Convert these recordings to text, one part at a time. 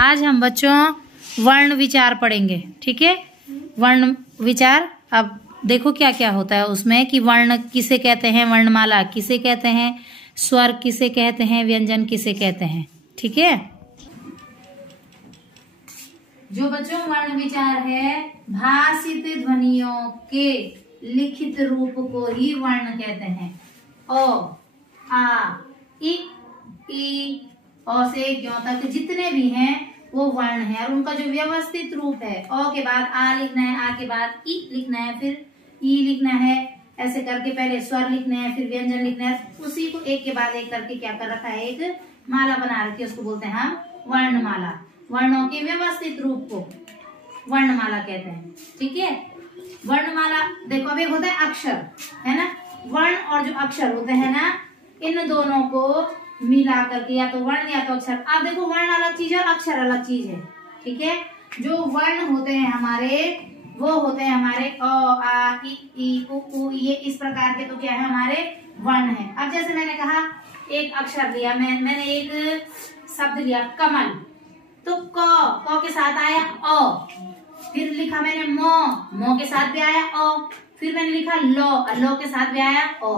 आज हम बच्चों वर्ण विचार पढ़ेंगे, ठीक है। वर्ण विचार, अब देखो क्या क्या होता है उसमें कि वर्ण किसे कहते हैं, वर्णमाला किसे कहते हैं, स्वर किसे कहते हैं, व्यंजन किसे कहते हैं, ठीक है। जो बच्चों वर्ण विचार है, भाषित ध्वनियों के लिखित रूप को ही वर्ण कहते हैं। ओ, आ, इ, औ से ज्यों तक जितने भी हैं वो वर्ण है और उनका जो व्यवस्थित रूप है, अ के बाद आ लिखना है, आ के बाद इ लिखना है, फिर ई लिखना है, ऐसे करके पहले स्वर लिखने हैं, फिर व्यंजन लिखना है, उसी को एक के बाद एक करके क्या कर रखा है, एक माला बना रखी है, उसको बोलते हैं हम वर्णमाला। वर्णों के व्यवस्थित रूप को वर्णमाला कहते हैं, ठीक है। वर्णमाला देखो, अब एक होता है अक्षर, है ना। वर्ण और जो अक्षर होते हैं ना, इन दोनों को मिला करके या तो वर्ण या तो अक्षर। आप देखो, वर्ण अलग चीज है और अक्षर अलग चीज है, ठीक है। जो वर्ण होते हैं हमारे, वो होते हैं हमारे अ, आ, इ, उ, ये इस प्रकार के, तो क्या है, हमारे वर्ण है। अब जैसे मैंने कहा, एक अक्षर लिया, मैंने एक शब्द लिया कमल, तो क के साथ आया अ, फिर लिखा मैंने मो के साथ भी आया अ, फिर मैंने लिखा लो के साथ भी आया अ।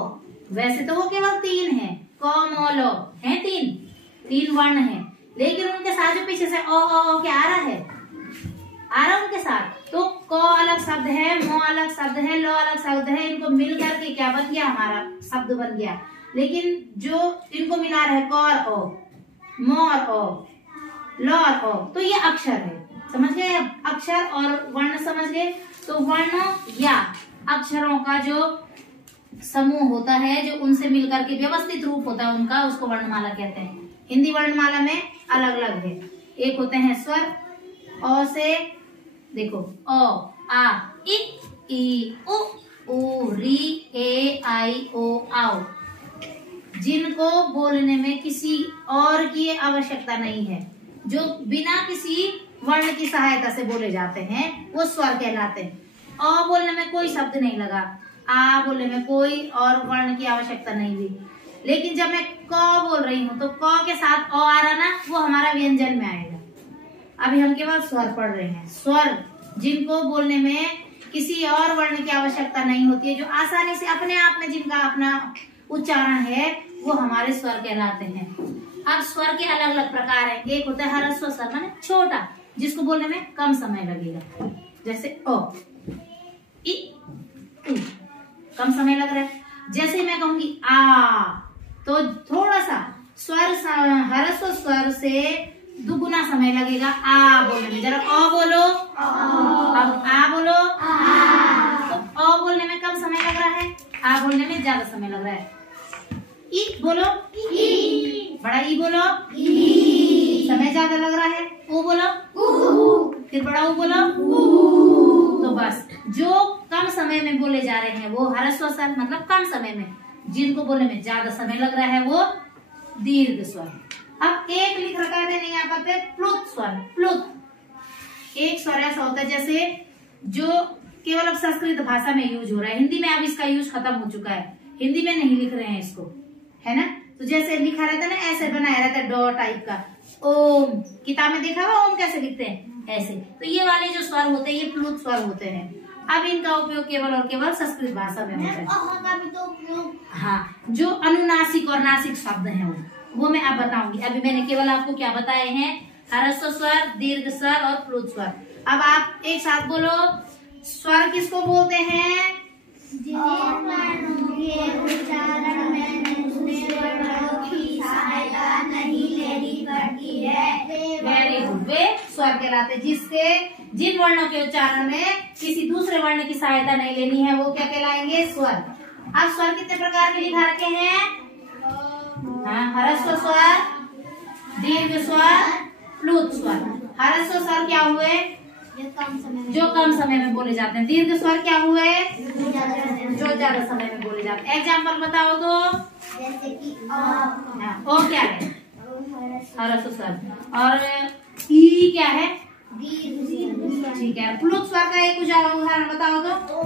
वैसे तो वो केवल तीन है, क मो लो है, तीन वर्ण है, लेकिन उनके साथ जो पीछे से ओ क्या आ रहा उनके साथ, तो क अलग शब्द है, मो अलग शब्द है, लो अलग शब्द है, इनको मिल करके क्या बन गया, हमारा शब्द बन गया। लेकिन जो इनको मिला रहे क और ओ, मो और ओ, लो और ओ, तो ये अक्षर है, समझ गए। अक्षर और वर्ण समझ गए। तो वर्ण या अक्षरों का जो समूह होता है, जो उनसे मिलकर के व्यवस्थित रूप होता है उनका, उसको वर्णमाला कहते हैं। हिंदी वर्णमाला में अलग अलग है। एक होते हैं स्वर, अ से देखो अ, आ, इ, उ, री, ए, आई, ओ, आओ, जिनको बोलने में किसी और की आवश्यकता नहीं है, जो बिना किसी वर्ण की सहायता से बोले जाते हैं, वो स्वर कहलाते हैं। अ बोलने में कोई शब्द नहीं लगा, आ बोलने में कोई और वर्ण की आवश्यकता नहीं हुई। लेकिन जब मैं क बोल रही हूँ, तो क के साथ अ आ रहा ना, वो हमारा व्यंजन में आएगा। अभी हम केवल स्वर पढ़ रहे हैं। स्वर जिनको बोलने में किसी और वर्ण की आवश्यकता नहीं होती है, जो आसानी से अपने आप में जिनका अपना उच्चारण है, वो हमारे स्वर कहलाते हैं। अब स्वर के अलग अलग प्रकार हैं। एक होता है ह्रस्व स्वर, माने छोटा, जिसको बोलने में कम समय लगेगा, जैसे अ, इ, उ, कम समय लग रहा है। जैसे मैं कहूंगी आ, तो थोड़ा सा स्वर, ह्रस्व स्वर से दुगुना समय लगेगा आ बोलने में। जरा अ बोलो, अब आ बोलो, तो अ बोलने में कम समय लग रहा है, आ बोलने में ज्यादा समय लग रहा है। ई बोलो, बड़ा ई बोलो, समय ज्यादा लग रहा है। ऊ बोलो, फिर बड़ा ऊ बोलो। तो बस जो कम समय में बोले जा रहे हैं वो ह्रस्व स्वर, मतलब कम समय में। जिनको बोलने में ज्यादा समय लग रहा है वो दीर्घ स्वर। अब एक लिख रखा है, नहीं आ पाते, प्लुत स्वर। प्लुत एक स्वर ऐसा होता है जैसे जो केवल अब संस्कृत भाषा में यूज हो रहा है, हिंदी में अब इसका यूज खत्म हो चुका है, हिंदी में नहीं लिख रहे हैं इसको, है ना। तो जैसे लिखा रहता है ना, ऐसे बनाया रहता है डॉ टाइप का, ओम, किताब में देखा हुआ ओम कैसे लिखते हैं, ऐसे। तो ये वाले जो स्वर होते हैं, ये प्लुत स्वर होते हैं। अब इनका उपयोग केवल और केवल संस्कृत भाषा में होता है। हाँ, जो अनुनासिक और नासिक शब्द हैं वो मैं अब बताऊंगी। अभी मैंने केवल आपको क्या बताए हैं, ह्रस्व स्वर, दीर्घ स्वर और प्लुत स्वर। अब आप एक साथ बोलो, स्वर किसको बोलते हैं, वर्णों के उच्चारण में दूसरे वर्णों की सहायता नहीं लेनी पड़ती है। वेरी गुड, वे स्वर कहलाते हैं। जिन वर्णों के उच्चारण में किसी दूसरे वर्ण की सहायता नहीं लेनी है, वो क्या कहलाएंगे, स्वर। अब स्वर कितने प्रकार के लिखा रखे हैं, हाँ, ह्रस्व स्वर, दीर्घ स्वर, प्लुत स्वर। ह्रस्व स्वर क्या हुए, जो कम समय में बोले जाते हैं। दीर्घ स्वर क्या हुए, जो ज्यादा समय में बोले जाते हैं। एग्जाम्पल बताओ तो, जैसे कि ओ क्या है, ह्रस्व स्वर, और ई क्या है, ठीक है। प्लुत स्वर का एक उदाहरण बताओ तो,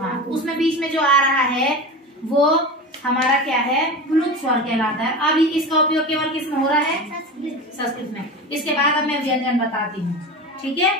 हाँ, उसमें बीच में जो आ रहा है वो हमारा क्या है, प्लुत स्वर कहलाता है। अभी इसका उपयोग केवल किस में हो रहा है, संस्कृत में। इसके बाद अब मैं व्यंजन बताती हूँ, ठीक है।